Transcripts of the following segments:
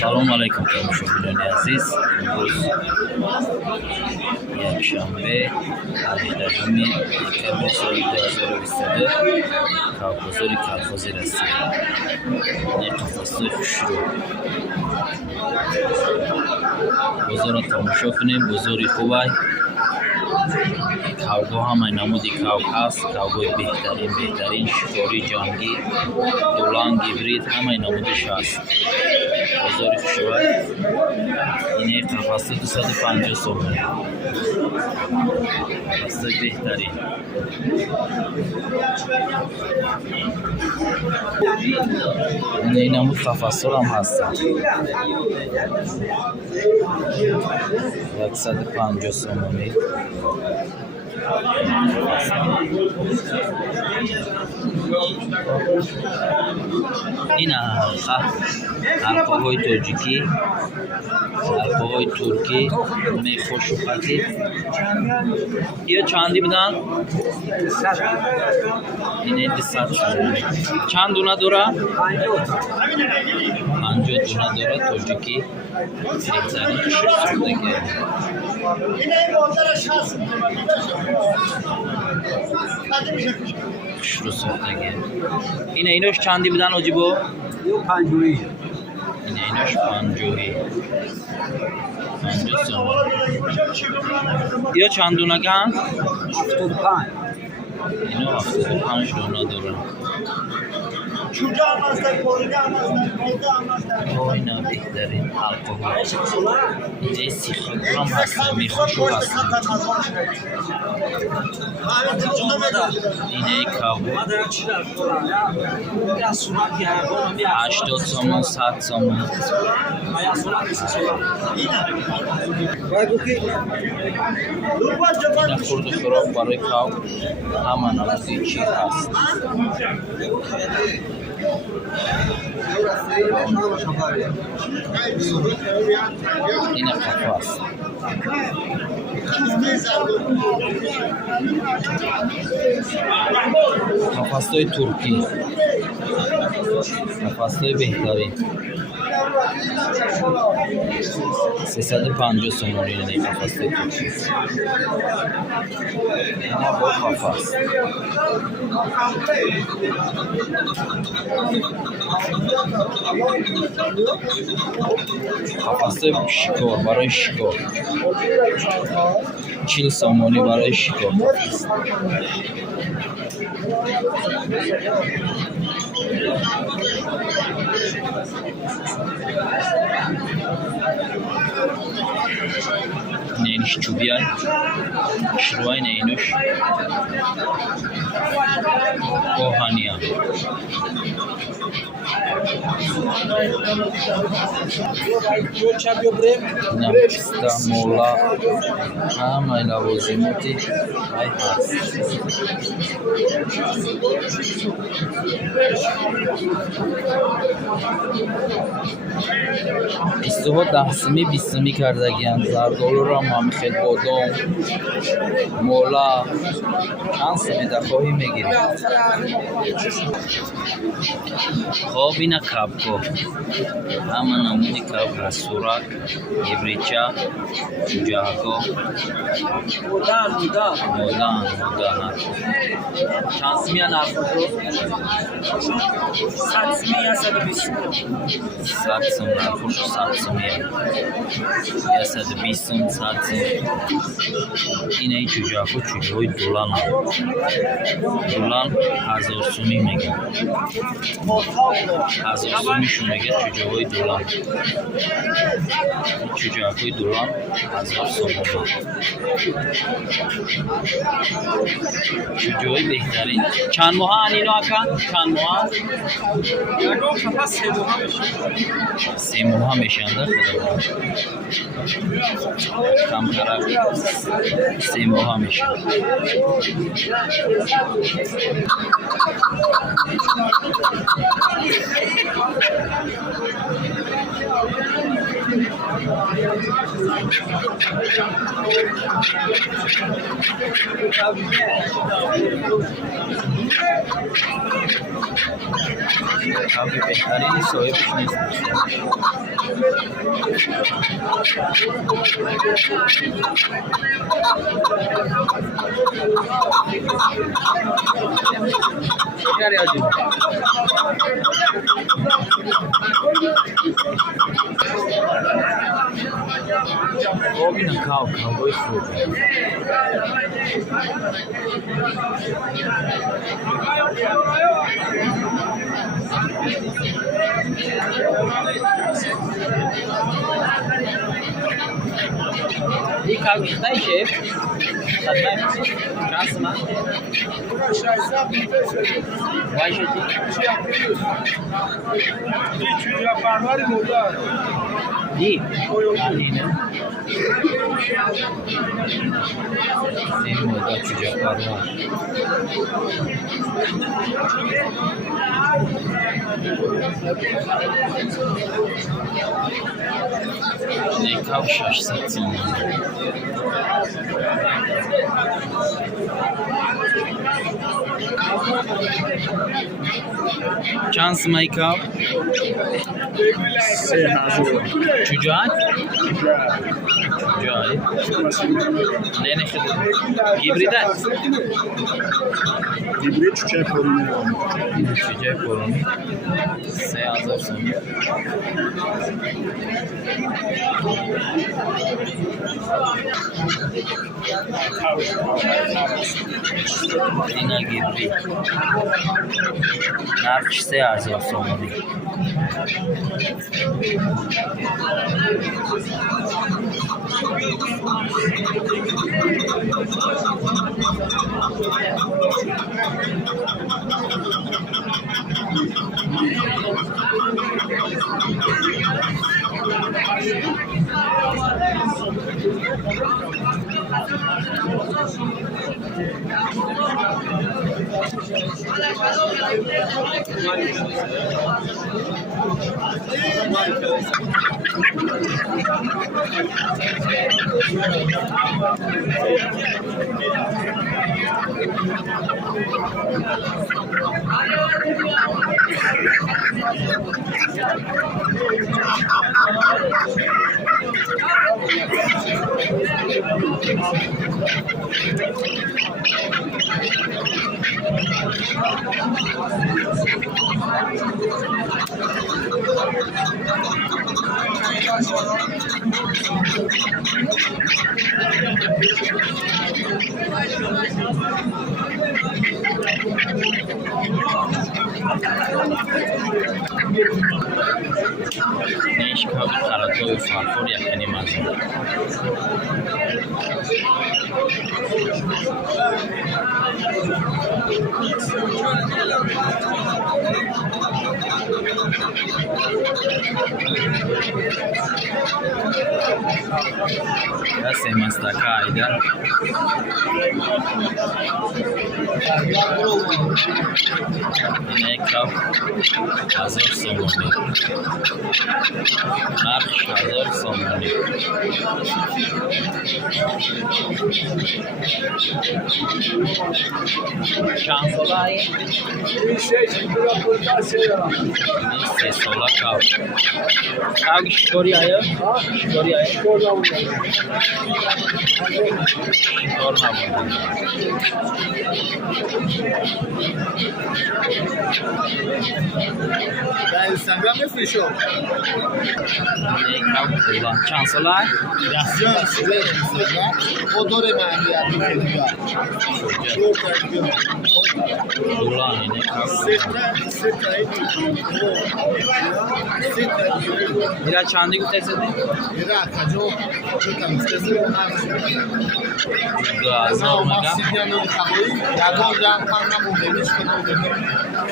سلام علیکم تماشاگران عزیز. امروز یکشنبه 18 دکتر سال 2022 کارگزار کارخانه رسید. قفس‌های خوشرو بازار تماشا کنیم. بازاری خوبه. کاوگو همه نمودی کاو هست. کاوگوی بهترین شکاری جنگی دولان گیبرید همه نمودش هست. بازاری خوشوه. اینه قفس‌ها 250 سومه. قفس‌های بهترین. این نمود قفس‌ها هم هستن. 150 سومه. این حلقه‌های تاجیکی، حلقه‌های ترکی میخوش و خطی. یا چندی بدن؟ این 200 چند دونه داره؟ 50 دونه داره تاجیکی. بهترین شده شروع ساختگی. اینش چندی بدن آجیبو؟ 50. اینش 50. 50 سوم. یا چند دونه کن؟ 75. اینو 75 دونه دارن. اینا بهترین حلقه ها. اینه سیخ هم هستن. میخوشو هستن. اینه کابو 80 سومون 100 سومون. این خورد خراب برای کاب همان نمازی چی هست. این قفس قفس‌های ترکی، قفس‌های بهترین. 350 سومون اینه قفس‌های ترکی. اینا با قفس. قفس‌های شکار برای شکار. 40 سومونی برای شکار. اینش چوبی های شروع اینش آهنی ها. نفستا مولا همه لوازماتی های هست. استوها 10 سمی 20 سمی کردگی‌اند. زردآلو هم خیلی بادام مولا چند سمی دخواهی میگیریم. خب این کبکو همه نمودی کب هست. سورک، ایبریچه، جاکو مودان چند سمی هست؟ 100 سمی یا 120. 100 سم نفروش 100 سمی یا 120 سم 100 سم. اینه ای جاکو چجوری دولان هم. دولان 1000 سمی میگه. 1000 سمیشون میگه چجوری دولان. چجوری دولان 1000 سمی. چجوری بهترین. چند ماه اینو اکن؟ چند ماه؟ 3 ماه میشن. کم طرف 3 ماه میشن. کاوی بهترین صاحبش نیست. کاری عجیبه. خب اینو کاوی خوب. این کاوی کتایی شیف؟ صدمه چند من؟ وای شدی؟ دی؟ اینه این مدت چجا پروار نیکاو 600 تومان چند میکاپ؟ 3000 چجای؟ جای؟ نه نه خیلی گیبریده؟ گیبرید چوچه پرونی چوچه پرونی 3000 تومان اینا گیبرید نرخش 3000 تومانی نیش کابی خرطوی فرفور یکنی مزید دسته مستکه ایده این یک کاب 1000 تومانی نرخش 1000 تومانی چند ساله هایی؟ این 3 ساله کاب کاب شکاری آیا؟ شکاری آیا؟ شکار نبود در اینستاگرام بفریشو چند ساله هایی؟ جان سیده اینستاگرام او دور معنیت میکنه دولان اینه کاب میره چندی گفته زدی؟ میره کجا چطور مستزه 2000 مگا یادم جان خانم موبیلیش کنم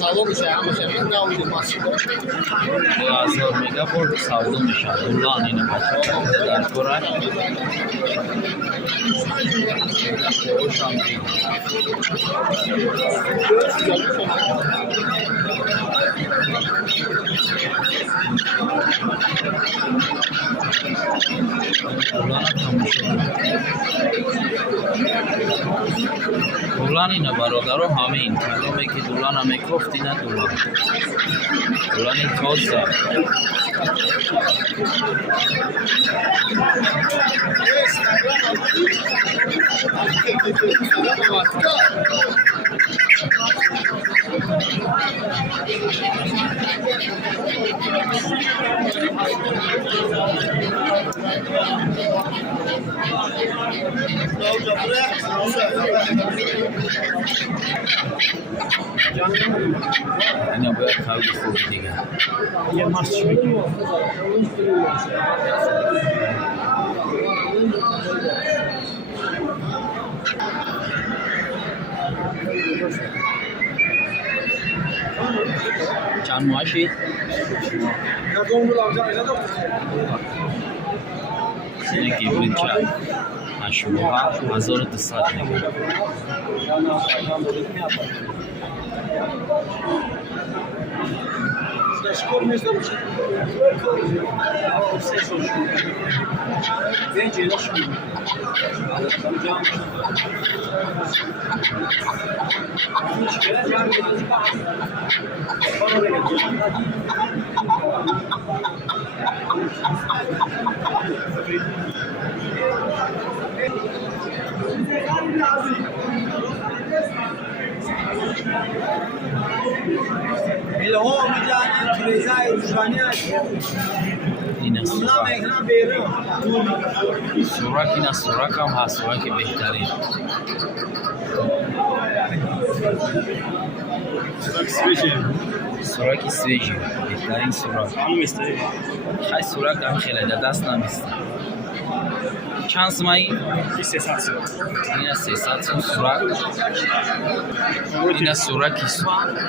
سالو میشه همشه من ناوید ماشین 2000 مگا پر سالو میشه دولان اینه بچه در کره خوشم دید دولان تماشا دولان اینا برادرها همه این کلامی که دولان همه گفت اینا دولان تازه اینا باید خلق خوبی دیگه یه ماست بگیم چند ماه شید؟ اینه گیبرین چند مشروع 1200 نگه این سوراک این سوراک هم هست سوراک بهترین سوراک سویجی بهترین سوراک خیلی سوراک هم خیلی در دست نمیست چند سمایی؟ 300 این 300 سوراک این سوراکی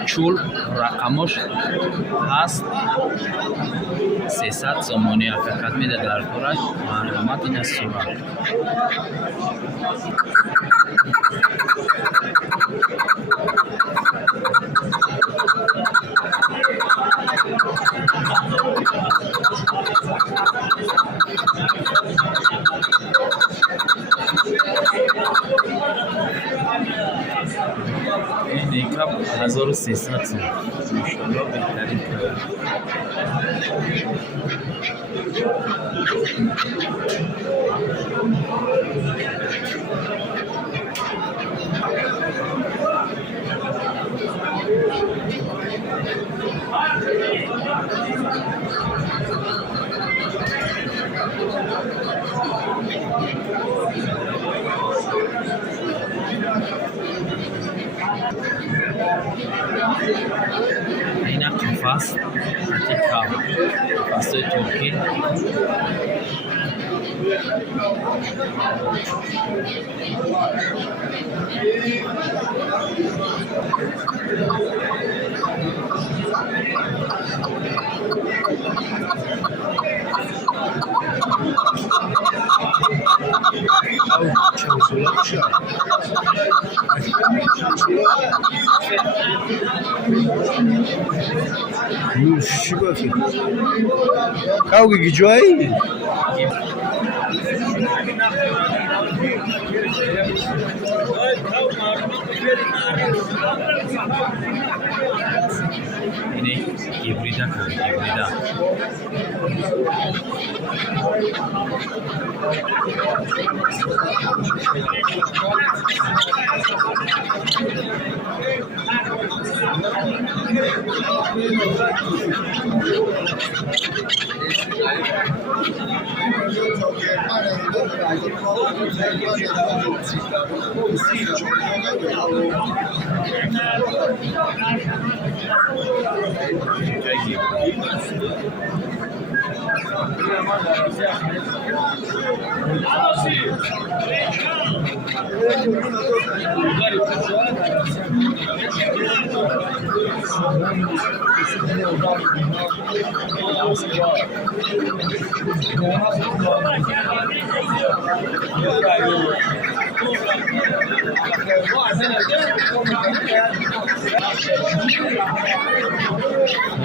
چول رقمش هست 300 سومانی فقط میده در کورک مرحمت این سوراک این کپ 1300 ماشاءالله بهترین کپ این قفس تیکا قفس ترکی چی باشه؟ کاوی گیجایی؟ اینه هیبریدا کنه هیبریدا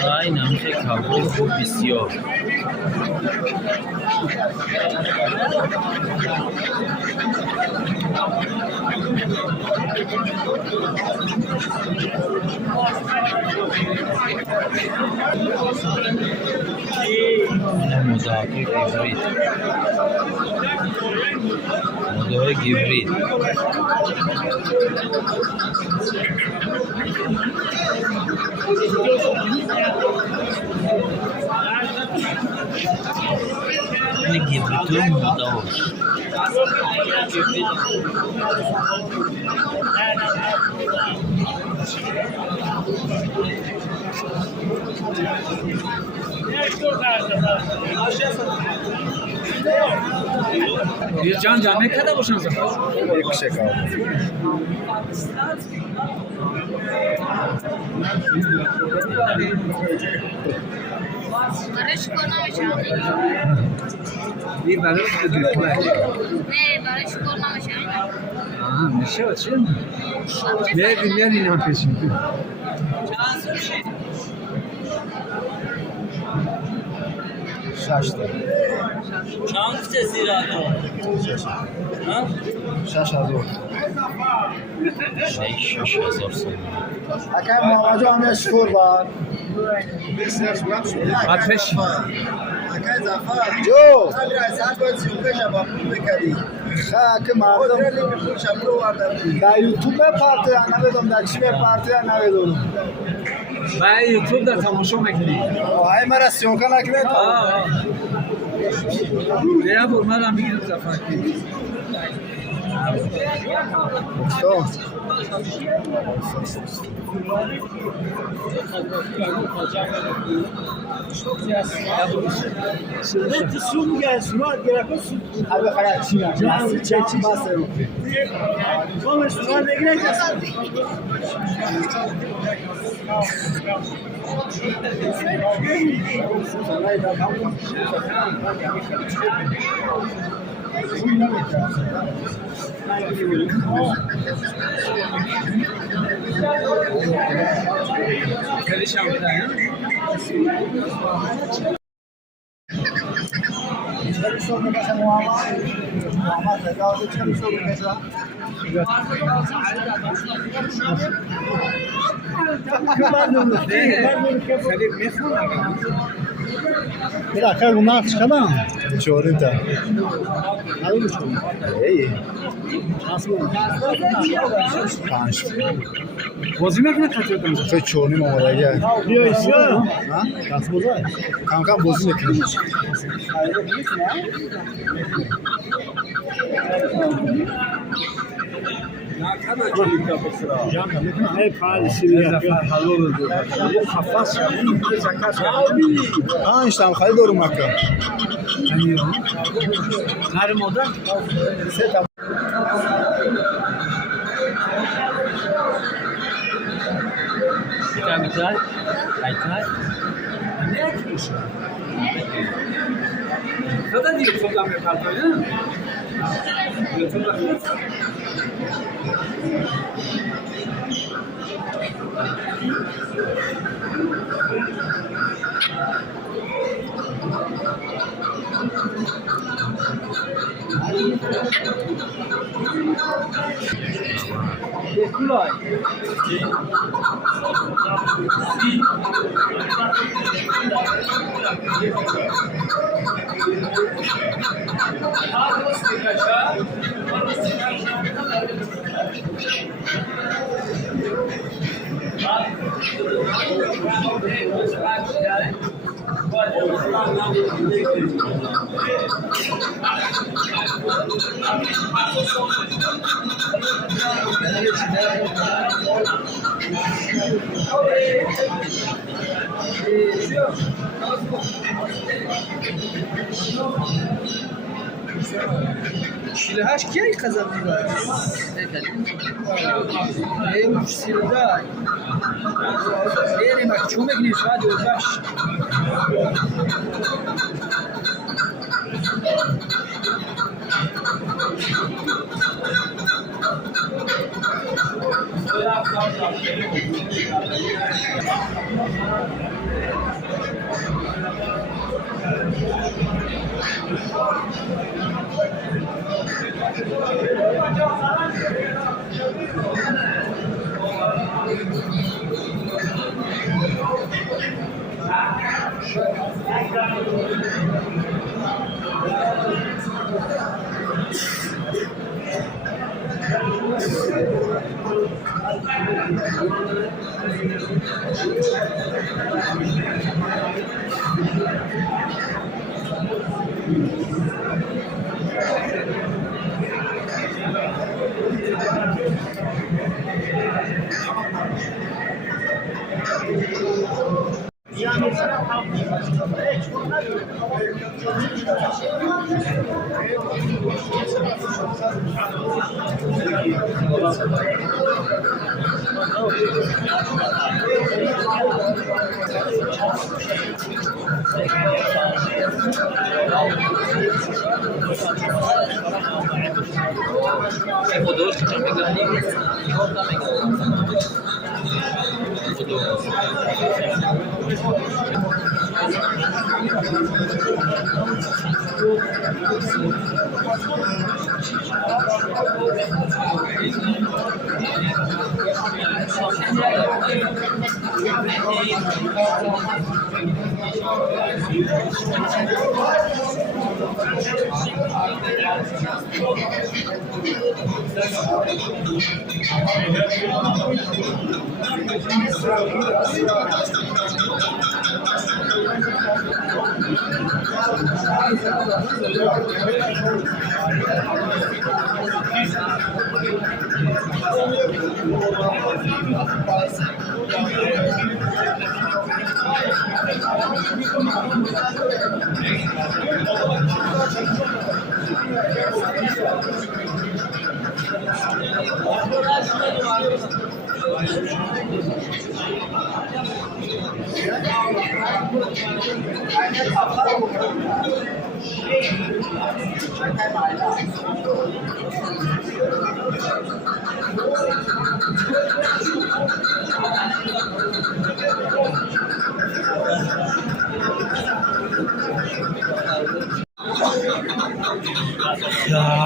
این همه کباب خوب بسیار این مزاحک گیبرید مدوه گیبرید این گیبرید های مدوه جان جان نکرده باشم زن یک شکار برش کنم شاید این برای خود دیگه نه برش کنم شاید میشه چی؟ نه اینا پیشین شش تا چند کسی را دو؟ 6000 6000 سوم اگر ماما همه شکر بار آتش جو که مردم در یوتیوب پارتی ها نویدم در چی پارتی ها نویدم با یوتیوب در تماشا میکنی آهای مرا سیونکا نکنه بیا برو من هم بگیرم زفر کنی Abi kaya Çin'e. Nasıl çekçi basıyor? Kalışan bir tane. Bir dakika bunlar çıkalım. Çoğunun da. İyi. Nasıl oldu? Tanış. Bozmak ne kaçırdın? Çok çoğunun oraya gel. Yok yok. Ha? Nasıl oldu? Kankam bozun yapıyor. ها işte خیلی دور مکه هر مدت Kapital, Aytay. ne yapıyorsun? Kadar değil toplam yapar böyle. Kulay. Şilehaş ki kazandı. Ey müşsirda. Ey bak çömek ne şadi olmuş.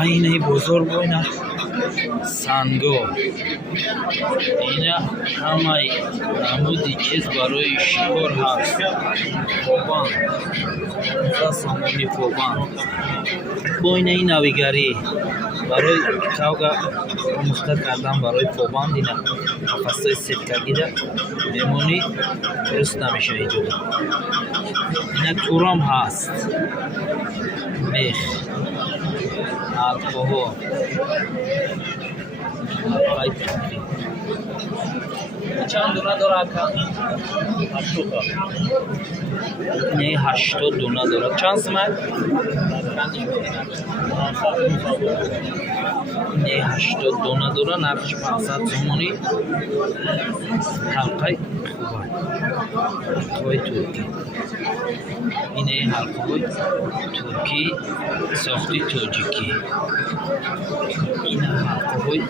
اینه بزرگ اینا سنگو اینا همه نمودی چیز برای شکار هست فوبان سامونی فوبان با این نویگری برای کاوگا مختار کردن برای فوبان دینا قفصای سفکگی ده میمونی درست نمیشه اینجا اینا تورام هست میخ الکوهول چند دونه داره اکا؟ 80 دونه داره چند سمت؟ 80 دونه داره نرخش 500 سومونی حلقه خوبه ترکی اینه حلقه ترکی ساختی تاجیکی این حلقه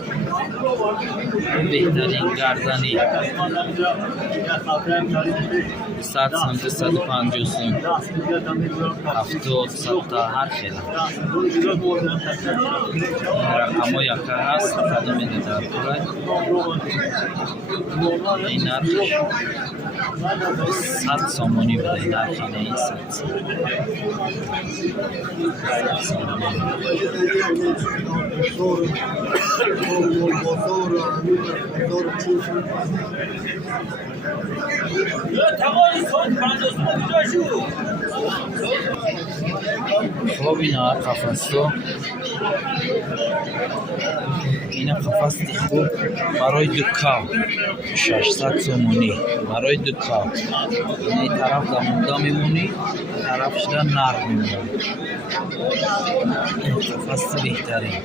بهترین گردنی 100 سمت 150 سمت 70 100 هر خیلی رقم ها یکه هست قدم میده در پرای این نرخش 100 سامونی بوده این نرخینه این 100 خب اینا قفص رو این قفص خوب برای دکا 600 سومونی برای دکا این طرف دموندا میمونی طرفش در نرم میمونی قفص بهترین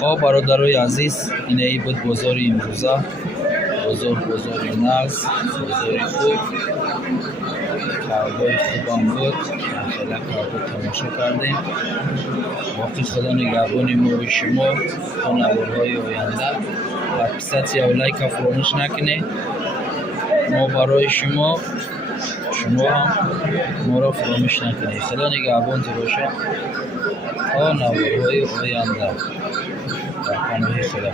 خب برادرای عزیز اینه ای بود بازار امروزه بازار نغز بازار خوب خبرهای خوبم بود خیلی خبر تماشا کردیم باقی خدا نگهبان ما و شما تا نوارهای آینده و پیست یا لایک فراموش نکنید ما برای شما هم ما را فراموش نکنید خدا نگهبان تو باشه تا نوارهای آینده در پناه خدا